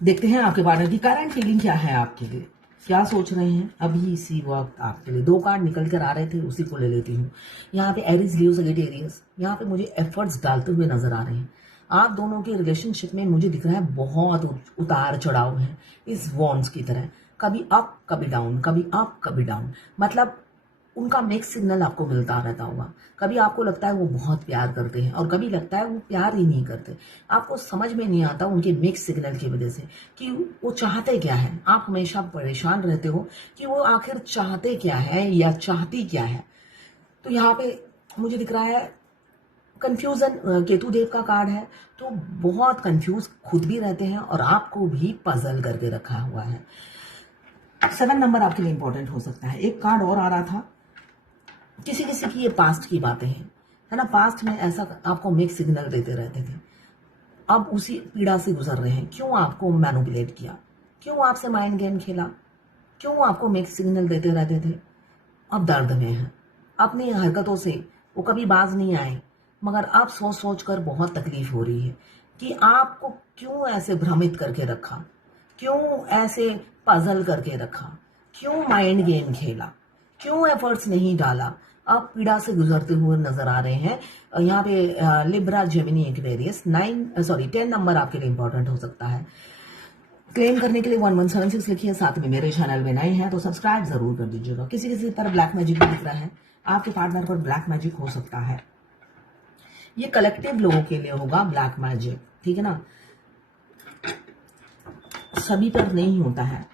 देखते हैं आपके पार्टनर की करंट फीलिंग क्या है आपके लिए, क्या सोच रहे हैं अभी इसी वक्त आपके लिए। 2 कार्ड निकल कर आ रहे थे, उसी को ले लेती हूँ। यहाँ पे एरीज, लियो, सजिटेरियस, यहाँ पे मुझे एफर्ट्स डालते हुए नजर आ रहे हैं। आप दोनों के रिलेशनशिप में मुझे दिख रहा है बहुत उतार चढ़ाव है, इस वॉन्ड्स की तरह, कभी अप कभी डाउन, कभी अप कभी डाउन। मतलब उनका मिक्स सिग्नल आपको मिलता रहता होगा। कभी आपको लगता है वो बहुत प्यार करते हैं और कभी लगता है वो प्यार ही नहीं करते। आपको समझ में नहीं आता उनके मिक्स सिग्नल की वजह से कि वो चाहते क्या है। आप हमेशा परेशान रहते हो कि वो आखिर चाहते क्या है या चाहती क्या है। तो यहाँ पे मुझे दिख रहा है कंफ्यूजन, केतु देव का कार्ड है, तो बहुत कंफ्यूज खुद भी रहते हैं और आपको भी पजल करके रखा हुआ है। 7 नंबर आपके लिए इंपॉर्टेंट हो सकता है। एक कार्ड और आ रहा था, किसी किसी की ये पास्ट की बातें हैं, है ना। पास्ट में ऐसा आपको मिक्स सिग्नल देते रहते थे, अब उसी पीड़ा से गुजर रहे हैं। क्यों आपको मैनिपुलेट किया, क्यों आपसे माइंड गेम खेला, क्यों आपको मिक्स सिग्नल देते रहते थे। अब दर्द में है, अपनी हरकतों से वो कभी बाज नहीं आए, मगर अब सोच सोच कर बहुत तकलीफ हो रही है कि आपको क्यों ऐसे भ्रमित करके रखा, क्यों ऐसे पजल करके रखा, क्यों माइंड गेम खेला, क्यों एफर्ट्स नहीं डाला। आप पीड़ा से गुजरते हुए नजर आ रहे हैं। यहाँ पे लिब्रा, जेमिनी, एक्वेरियस 10 नंबर आपके लिए इंपॉर्टेंट हो सकता है। क्लेम करने के लिए 1176 लिखिए। साथ में मेरे चैनल में नए हैं तो सब्सक्राइब जरूर कर दीजिएगा। किसी किसी पर ब्लैक मैजिक भी दिख रहा है, आपके पार्टनर पर ब्लैक मैजिक हो सकता है। ये कलेक्टिव लोगों के लिए होगा ब्लैक मैजिक, ठीक है ना, सभी पर नहीं होता है।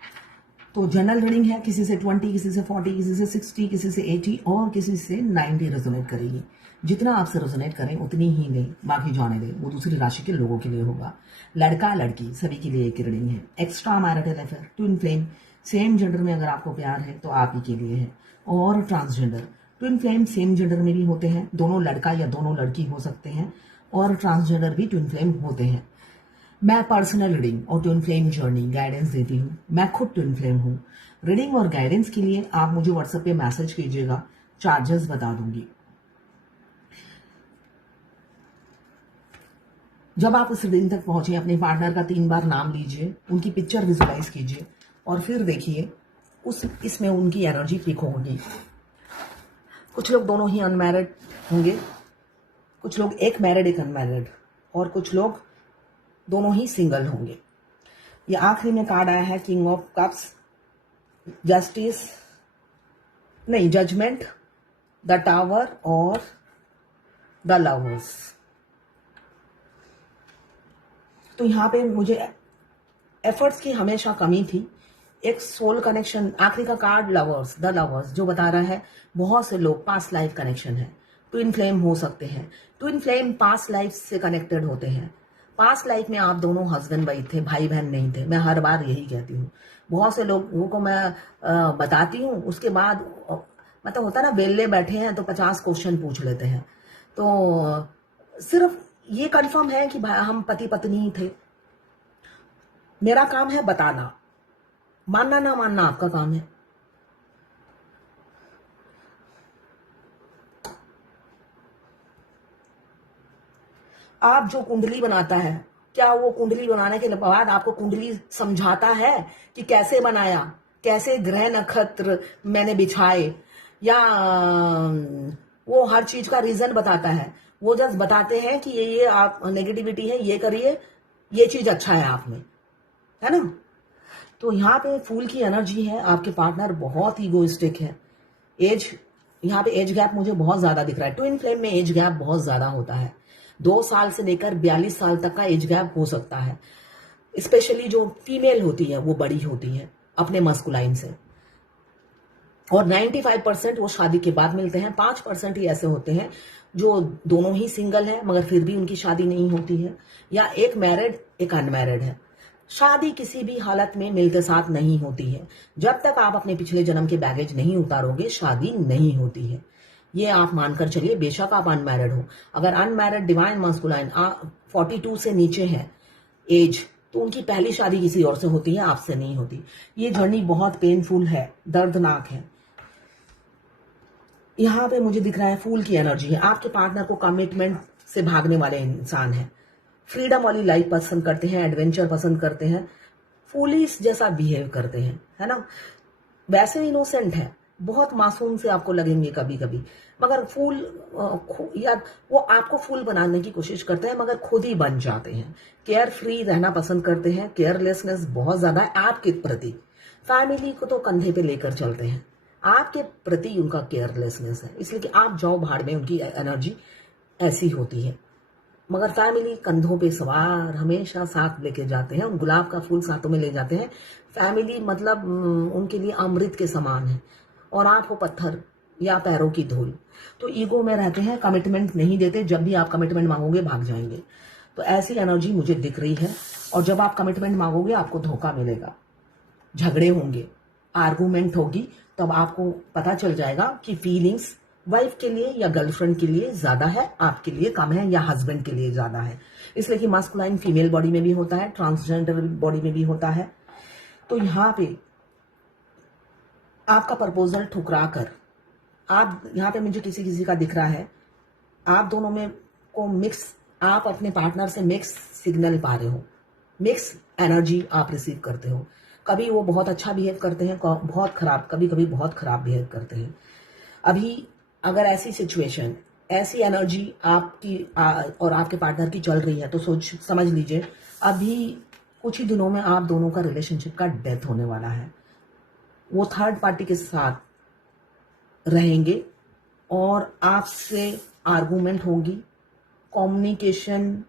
तो जनरल रीडिंग है, किसी से 20, किसी से 40, किसी से 60, किसी से 80 और किसी से 90 रेजोनेट करेगी। जितना आपसे रेजोनेट करें उतनी ही लें, बाकी जाने दें, वो दूसरी राशि के लोगों के लिए होगा। लड़का लड़की सभी के लिए एक रीडिंग है। Extra marital affair, twin flame, same gender में अगर आपको प्यार है तो आप ही के लिए है। और transgender, twin flame same gender में भी होते हैं, दोनों लड़का या दोनों लड़की हो सकते हैं, और ट्रांसजेंडर भी ट्विन फ्लेम होते हैं। मैं पर्सनल रीडिंग और ट्विन फ्लेम जर्नी गाइडेंस देती हूँ। मैं खुद ट्विन फ्लेम हूँ। रीडिंग और गाइडेंस के लिए आप मुझे व्हाट्सएप पे मैसेज कीजिएगा, चार्जेस बता दूंगी। जब आप उस रीडिंग तक पहुंचे, अपने पार्टनर का 3 बार नाम लीजिए, उनकी पिक्चर विजुलाइज कीजिए और फिर देखिए इसमें उनकी एनर्जी पिक होगी। कुछ लोग दोनों ही अनमैरिड होंगे, कुछ लोग एक मैरिड एक अनमैरिड, और कुछ लोग दोनों ही सिंगल होंगे। ये आखिरी में कार्ड आया है किंग ऑफ कप्स, जस्टिस नहीं, जजमेंट, द टावर और द लवर्स। तो यहां पे मुझे एफर्ट्स की हमेशा कमी थी। एक सोल कनेक्शन, आखिरी का कार्ड लवर्स, द लवर्स, जो बता रहा है बहुत से लोग पास्ट लाइफ कनेक्शन है, ट्विन फ्लेम हो सकते हैं। ट्विन फ्लेम पास्ट लाइफ से कनेक्टेड होते हैं। पास्ट लाइफ में आप दोनों हस्बैंड वाइफ थे, भाई बहन नहीं थे। मैं हर बार यही कहती हूँ, बहुत से लोगों को मैं बताती हूँ, उसके बाद मतलब होता ना, वेले बैठे हैं तो 50 क्वेश्चन पूछ लेते हैं। तो सिर्फ ये कंफर्म है कि हम पति पत्नी थे। मेरा काम है बताना, मानना ना मानना आपका काम है। आप जो कुंडली बनाता है, क्या वो कुंडली बनाने के बाद आपको कुंडली समझाता है कि कैसे बनाया, कैसे ग्रह नक्षत्र मैंने बिछाए, या वो हर चीज का रीजन बताता है? वो जस्ट बताते हैं कि ये आप नेगेटिविटी है, ये करिए, ये चीज अच्छा है आप में, है ना। तो यहाँ पे फूल की एनर्जी है। आपके पार्टनर बहुत ईगोइस्टिक है। एज, यहाँ पे एज गैप मुझे बहुत ज्यादा दिख रहा है। ट्विन फ्लेम में एज गैप बहुत ज्यादा होता है, 2 साल से लेकर 42 साल तक का एज गैप हो सकता है। स्पेशली जो फीमेल होती है वो बड़ी होती है अपने मस्कुलाइन से, और 95% वो शादी के बाद मिलते हैं। 5% ही ऐसे होते हैं जो दोनों ही सिंगल है मगर फिर भी उनकी शादी नहीं होती है, या एक मैरिड एक अनमैरिड है। शादी किसी भी हालत में मिलते साथ नहीं होती है। जब तक आप अपने पिछले जन्म के बैगेज नहीं उतारोगे, शादी नहीं होती है। ये आप मानकर चलिए, बेशक आप अनमैरिड हो। अगर अनमैरिड डिवाइन मस्कुलाइन 42 से नीचे है एज, तो उनकी पहली शादी किसी और से होती है, आपसे नहीं होती। ये जर्नी बहुत पेनफुल है, दर्दनाक है। यहाँ पे मुझे दिख रहा है फूल की एनर्जी है। आपके पार्टनर को कमिटमेंट से भागने वाले इंसान है, फ्रीडम वाली लाइफ पसंद करते हैं, एडवेंचर पसंद करते हैं, फूलिश जैसा बिहेव करते हैं, है ना। वैसे इनोसेंट है, बहुत मासूम से आपको लगेंगे कभी कभी, मगर या वो आपको फूल बनाने की कोशिश करते हैं मगर खुद ही बन जाते हैं। केयर फ्री रहना पसंद करते हैं, केयरलेसनेस बहुत ज्यादा है आपके प्रति। फैमिली को तो कंधे पे लेकर चलते हैं, आपके प्रति उनका केयरलेसनेस है, इसलिए कि आप जाओ भाड़ में, उनकी एनर्जी ऐसी होती है। मगर फैमिली कंधों पे सवार हमेशा साथ लेके जाते हैं, उन गुलाब का फूल साथों में ले जाते हैं। फैमिली मतलब उनके लिए अमृत के समान है, और आप हो पत्थर या पैरों की धूल। तो ईगो में रहते हैं, कमिटमेंट नहीं देते, जब भी आप कमिटमेंट मांगोगे भाग जाएंगे। तो ऐसी एनर्जी मुझे दिख रही है, और जब आप कमिटमेंट मांगोगे आपको धोखा मिलेगा, झगड़े होंगे, आर्गूमेंट होगी, तब आपको पता चल जाएगा कि फीलिंग्स वाइफ के लिए या गर्लफ्रेंड के लिए ज्यादा है, आपके लिए कम है, या हस्बैंड के लिए ज्यादा है। इसलिए कि मास्कुलाइन फीमेल बॉडी में भी होता है, ट्रांसजेंडर बॉडी में भी होता है। तो यहाँ पे आपका प्रपोजल ठुकरा कर, आप यहाँ पे मुझे किसी किसी का दिख रहा है, आप दोनों में को मिक्स, आप अपने पार्टनर से मिक्स सिग्नल पा रहे हो, मिक्स एनर्जी आप रिसीव करते हो। कभी वो बहुत अच्छा बिहेव करते हैं, बहुत खराब, कभी कभी बहुत खराब बिहेव करते हैं। अभी अगर ऐसी सिचुएशन, ऐसी एनर्जी आपकी और आपके पार्टनर की चल रही है, तो समझ लीजिए अभी कुछ ही दिनों में आप दोनों का रिलेशनशिप का डेथ होने वाला है। वो थर्ड पार्टी के साथ रहेंगे और आपसे आर्गूमेंट होगी, कम्युनिकेशन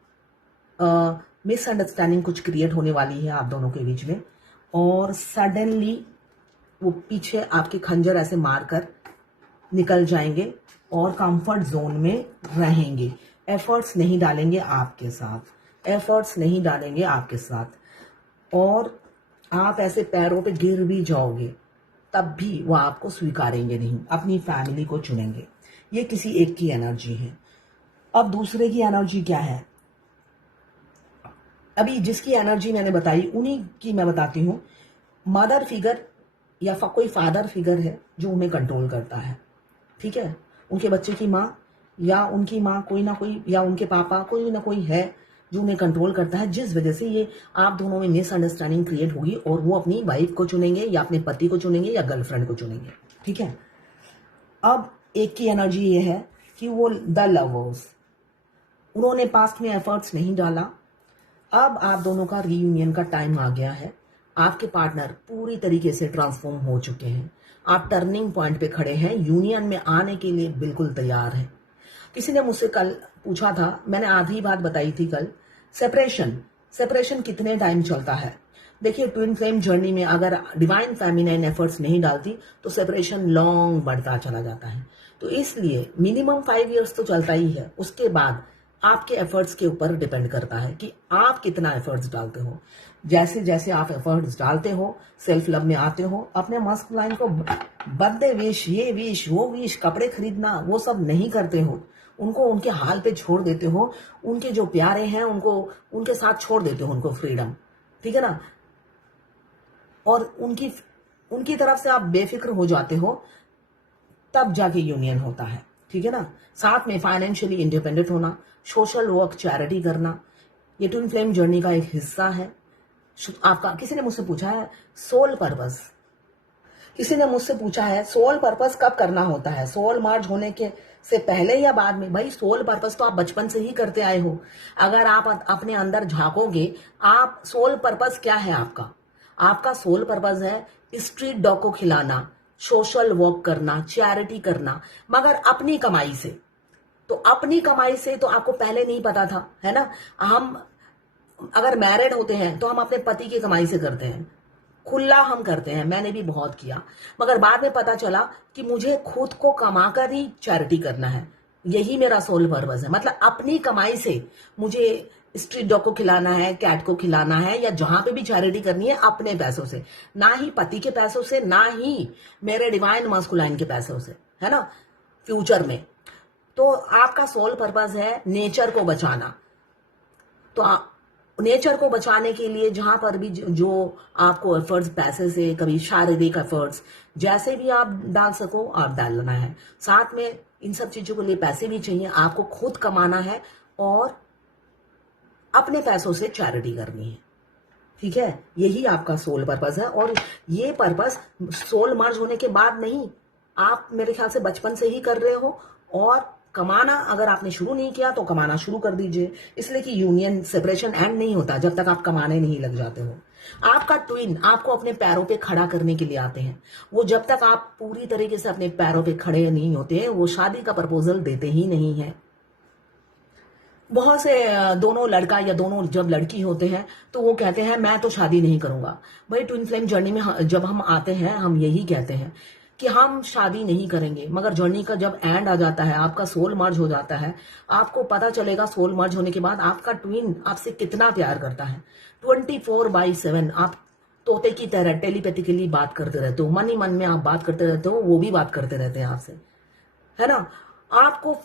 मिसअंडरस्टैंडिंग कुछ क्रिएट होने वाली है आप दोनों के बीच में, और सडनली वो पीछे आपके खंजर ऐसे मारकर निकल जाएंगे और कंफर्ट जोन में रहेंगे। एफर्ट्स नहीं डालेंगे आपके साथ, एफर्ट्स नहीं डालेंगे आपके साथ, और आप ऐसे पैरों पे गिर भी जाओगे तब भी वो आपको स्वीकारेंगे नहीं, अपनी फैमिली को चुनेंगे। ये किसी एक की एनर्जी है। अब दूसरे की एनर्जी क्या है? अभी जिसकी एनर्जी मैंने बताई उन्हीं की मैं बताती हूँ। मदर फिगर या कोई फादर फिगर है जो उन्हें कंट्रोल करता है, ठीक है। उनके बच्चे की माँ या उनकी माँ कोई ना कोई, या उनके पापा कोई ना कोई है जो उन्हें कंट्रोल करता है, जिस वजह से ये आप दोनों में मिसअंडरस्टैंडिंग क्रिएट होगी और वो अपनी वाइफ को चुनेंगे या अपने पति को चुनेंगे या गर्लफ्रेंड को चुनेंगे, ठीक है। अब एक की एनर्जी ये है कि वो द लवर्स, उन्होंने पास्ट में एफर्ट्स नहीं डाला, अब आप दोनों का रीयूनियन का टाइम आ गया है। आपके पार्टनर पूरी तरीके से ट्रांसफॉर्म हो चुके हैं, आप टर्निंग पॉइंट पे खड़े हैं, यूनियन में आने के लिए बिल्कुल तैयार हैं। किसी ने मुझसे कल पूछा था, मैंने आधी बात बताई थी कल, सेपरेशन कितने टाइम चलता है। देखिए, ट्विन फ्लेम जर्नी में अगर डिवाइन फेमिनाइन एफर्ट्स नहीं डालती तो सेपरेशन लॉन्ग बढ़ता चला जाता है। तो इसलिए मिनिमम 5 इयर्स तो चलता ही है, उसके बाद आपके एफर्ट्स के ऊपर डिपेंड करता है कि आप कितना एफर्ट्स डालते हो। जैसे जैसे आप एफर्ट्स डालते हो, सेल्फ लव में आते हो, अपने मस्कुलाइन को बर्थडे विश, ये विश, वो विश, कपड़े खरीदना, वो सब नहीं करते हो, उनको उनके हाल पे छोड़ देते हो। उनके जो प्यारे हैं उनको उनके साथ छोड़ देते हो, उनको फ्रीडम, ठीक है ना। और उनकी तरफ से आप बेफिक्र हो जाते हो, तब जाके यूनियन होता है, ठीक है ना। साथ में फाइनेंशियली इंडिपेंडेंट होना, सोशल वर्क, चैरिटी करना, ये ट्विन फ्लेम जर्नी का एक हिस्सा है आपका। किसी ने मुझसे पूछा है सोल पर्पस, किसी ने मुझसे पूछा है सोल पर्पस कब करना होता है, सोल मर्ज होने के से पहले या बाद में। भाई, सोल पर्पस तो आप बचपन से ही करते आए हो। अगर आप अपने अंदर झांकोगे, आप सोल पर्पस क्या है आपका? आपका सोल पर्पस है स्ट्रीट डॉग को खिलाना, सोशल वर्क करना, चैरिटी करना, मगर अपनी कमाई से। तो अपनी कमाई से तो आपको पहले नहीं पता था, है ना। हम अगर मैरिड होते हैं तो हम अपने पति की कमाई से करते हैं, खुला हम करते हैं, मैंने भी बहुत किया, मगर बाद में पता चला कि मुझे खुद को कमाकर ही चैरिटी करना है, यही मेरा सोल पर्पस है। मतलब अपनी कमाई से मुझे स्ट्रीट डॉग को खिलाना है, कैट को खिलाना है, या जहां पे भी चैरिटी करनी है, अपने पैसों से, ना ही पति के पैसों से, ना ही मेरे डिवाइन मस्कुलाइन के पैसों से, है ना, फ्यूचर में। तो आपका सोल पर्पस है नेचर को बचाना। तो नेचर को बचाने के लिए जहां पर भी जो आपको एफर्ट्स, पैसे से, कभी शारीरिक एफर्ट्स, जैसे भी आप डाल सको आप डालना है। साथ में इन सब चीजों के लिए पैसे भी चाहिए, आपको खुद कमाना है और अपने पैसों से चैरिटी करनी है, ठीक है, यही आपका सोल पर्पस है। और ये पर्पस सोल मर्ज होने के बाद नहीं, आप मेरे ख्याल से बचपन से ही कर रहे हो। और कमाना अगर आपने शुरू नहीं किया तो कमाना शुरू कर दीजिए, इसलिए कि यूनियन सेपरेशन एंड नहीं होता जब तक आप कमाने नहीं लग जाते हो। आपका ट्विन आपको अपने पैरों पे खड़ा करने के लिए आते हैं। वो जब तक आप पूरी तरीके से अपने पैरों पे खड़े नहीं होते, वो शादी का प्रपोजल देते ही नहीं है। बहुत से दोनों लड़का या दोनों जब लड़की होते हैं तो वो कहते हैं मैं तो शादी नहीं करूंगा। भाई ट्विन फ्लेम जर्नी में जब हम आते हैं हम यही कहते हैं कि हम शादी नहीं करेंगे, मगर जर्नी का जब एंड आ जाता है, आपका सोल मर्ज हो जाता है, आपको पता चलेगा सोल मर्ज होने के बाद आपका ट्विन आपसे कितना प्यार करता है। 24/7 आप तोते की तरह टेलीपैथिकली बात करते रहते हो, मन ही मन में आप बात करते रहते हो, वो भी बात करते रहते हैं आपसे, है ना। आपको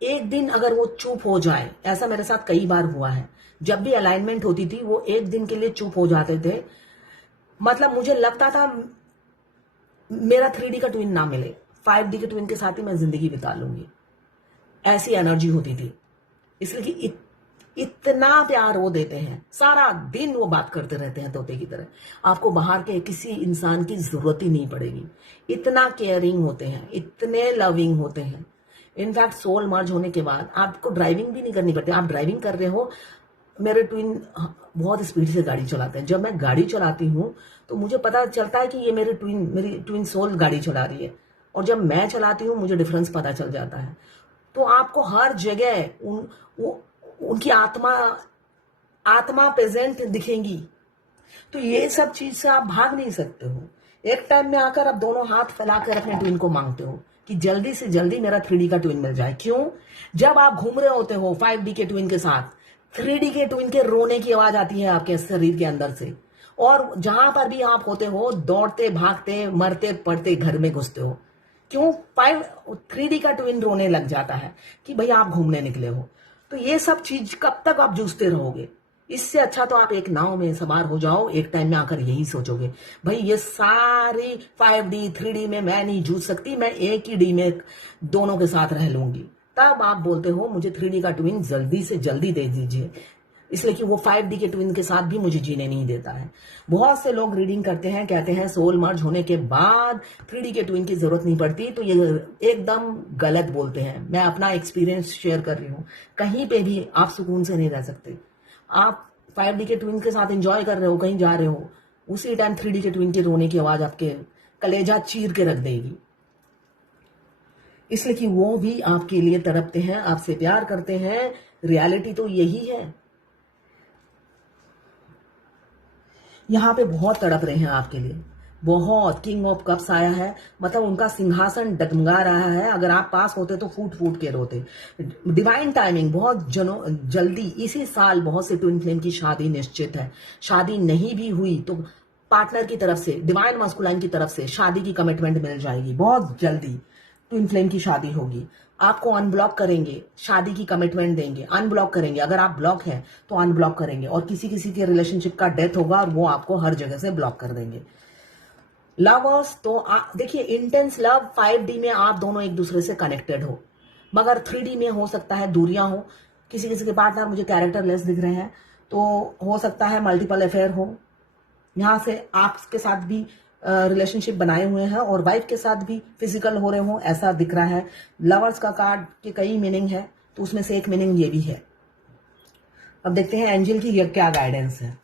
एक दिन अगर वो चुप हो जाए, ऐसा मेरे साथ कई बार हुआ है, जब भी अलाइनमेंट होती थी वो एक दिन के लिए चुप हो जाते थे। मतलब मुझे लगता था मेरा 3D का ट्विन ना मिले, 5D के ट्विन के साथ ही मैं जिंदगी बिता लूंगी, ऐसी एनर्जी होती थी। इसलिए कि इतना प्यार वो देते हैं, सारा दिन वो बात करते रहते हैं तोते की तरह, आपको बाहर के किसी इंसान की जरूरत ही नहीं पड़ेगी। इतना केयरिंग होते हैं, इतने लविंग होते हैं। इनफैक्ट सोल मर्ज होने के बाद आपको ड्राइविंग भी नहीं करनी पड़ती, आप ड्राइविंग कर रहे हो। मेरे ट्विन बहुत स्पीड से गाड़ी चलाते हैं, जब मैं गाड़ी चलाती हूँ तो मुझे पता चलता है कि ये मेरी ट्विन सोल गाड़ी चला रही है, और जब मैं चलाती हूँ मुझे डिफरेंस पता चल जाता है। तो आपको हर जगह उनकी आत्मा प्रेजेंट दिखेंगी। तो ये सब चीज से आप भाग नहीं सकते हो। एक टाइम में आकर आप दोनों हाथ फैलाकर अपने ट्विन को मांगते हो कि जल्दी से जल्दी मेरा 3D का ट्विन मिल जाए। क्यों? जब आप घूम रहे होते हो 5D के ट्विन के साथ, 3D के ट्विन के रोने की आवाज आती है आपके शरीर के अंदर से, और जहां पर भी आप होते हो दौड़ते भागते मरते पड़ते घर में घुसते हो। क्यों? 3D का ट्विन रोने लग जाता है कि भैया आप घूमने निकले हो। तो ये सब चीज कब तक आप जूझते रहोगे? इससे अच्छा तो आप एक नाव में सवार हो जाओ। एक टाइम में आकर यही सोचोगे, भाई ये सारी 5D 3D में मैं नहीं जूझ सकती, मैं एक ही डी में दोनों के साथ रह लूंगी। तब आप बोलते हो मुझे 3D का ट्विन जल्दी से जल्दी दे दीजिए, इसलिए कि वो 5D के ट्विन के साथ भी मुझे जीने नहीं देता है। बहुत से लोग रीडिंग करते हैं, कहते हैं सोल मर्ज होने के बाद 3D के ट्विन की जरूरत नहीं पड़ती, तो ये एकदम गलत बोलते हैं। मैं अपना एक्सपीरियंस शेयर कर रही हूँ। कहीं पे भी आप सुकून से नहीं रह सकते। आप 5D के ट्विन के साथ एंजॉय कर रहे हो, कहीं जा रहे हो, उसी टाइम 3D के ट्विन के रोने की आवाज आपके कलेजा चीर के रख देगी। इसलिए कि वो भी आपके लिए तड़पते हैं, आपसे प्यार करते हैं। रियलिटी तो यही है। यहां पे बहुत तड़प रहे हैं आपके लिए, बहुत। किंग ऑफ कप्स आया है, मतलब उनका सिंहासन डगमगा रहा है। अगर आप पास होते तो फूट फूट के रोते। डिवाइन टाइमिंग, बहुत जल्दी इसी साल बहुत से ट्विन फ्लेम की शादी निश्चित है। शादी नहीं भी हुई तो पार्टनर की तरफ से, डिवाइन मस्कुलाइन की तरफ से शादी की कमिटमेंट मिल जाएगी। बहुत जल्दी ट्विन फ्लेम की शादी होगी। आपको अनब्लॉक करेंगे, शादी की कमिटमेंट देंगे, अनब्लॉक करेंगे। अगर आप ब्लॉक हैं तो अनब्लॉक करेंगे, और किसी किसी के रिलेशनशिप का डेथ होगा और वो आपको हर जगह से ब्लॉक कर देंगे। लवर्स तो देखिए, इंटेंस लव 5D में आप दोनों एक दूसरे से कनेक्टेड हो, मगर 3D में हो सकता है दूरियां हो। किसी किसी के पार्टनर मुझे कैरेक्टरलेस दिख रहे हैं, तो हो सकता है मल्टीपल अफेयर हो। यहां से आपके साथ भी रिलेशनशिप बनाए हुए हैं और वाइफ के साथ भी फिजिकल हो रहे हो, ऐसा दिख रहा है। लवर्स का कार्ड के कई मीनिंग है, तो उसमें से एक मीनिंग ये भी है। अब देखते हैं एंजल की क्या गाइडेंस है।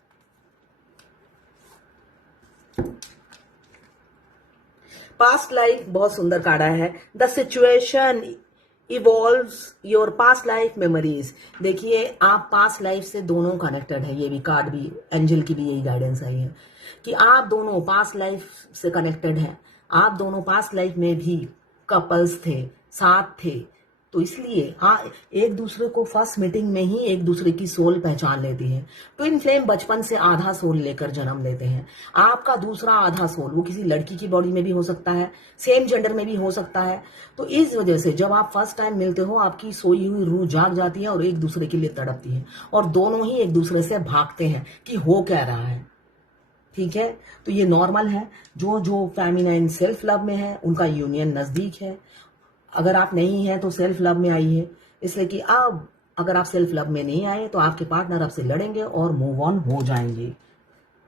पास्ट लाइफ बहुत सुंदर कार्ड आया है। The situation evolves your past life memories. देखिए, आप पास्ट लाइफ से दोनों कनेक्टेड है। ये भी कार्ड भी, एंजल की भी यही गाइडेंस आई है कि आप दोनों पास्ट लाइफ से कनेक्टेड हैं। आप दोनों पास्ट लाइफ में भी कपल्स थे, साथ थे, तो इसलिए एक दूसरे को फर्स्ट मीटिंग में ही एक दूसरे की सोल पहचान लेती है। ट्विन फ्लेम बचपन से आधा सोल लेकर जन्म लेते हैं। आपका दूसरा आधा सोल वो किसी लड़की की बॉडी में भी हो सकता है, सेम जेंडर में भी हो सकता है। तो इस वजह से जब आप फर्स्ट टाइम मिलते हो, आपकी सोई हुई रूह जाग जाती है और एक दूसरे के लिए तड़पती है, और दोनों ही एक दूसरे से भागते हैं कि हो क्या रहा है। ठीक है, तो ये नॉर्मल है। जो जो फेमिनाइन सेल्फ लव में है उनका यूनियन नजदीक है। अगर आप नहीं है तो सेल्फ लव में आइए, इसलिए कि अब अगर आप सेल्फ लव में नहीं आए तो आपके पार्टनर आपसे लड़ेंगे और मूव ऑन हो जाएंगे।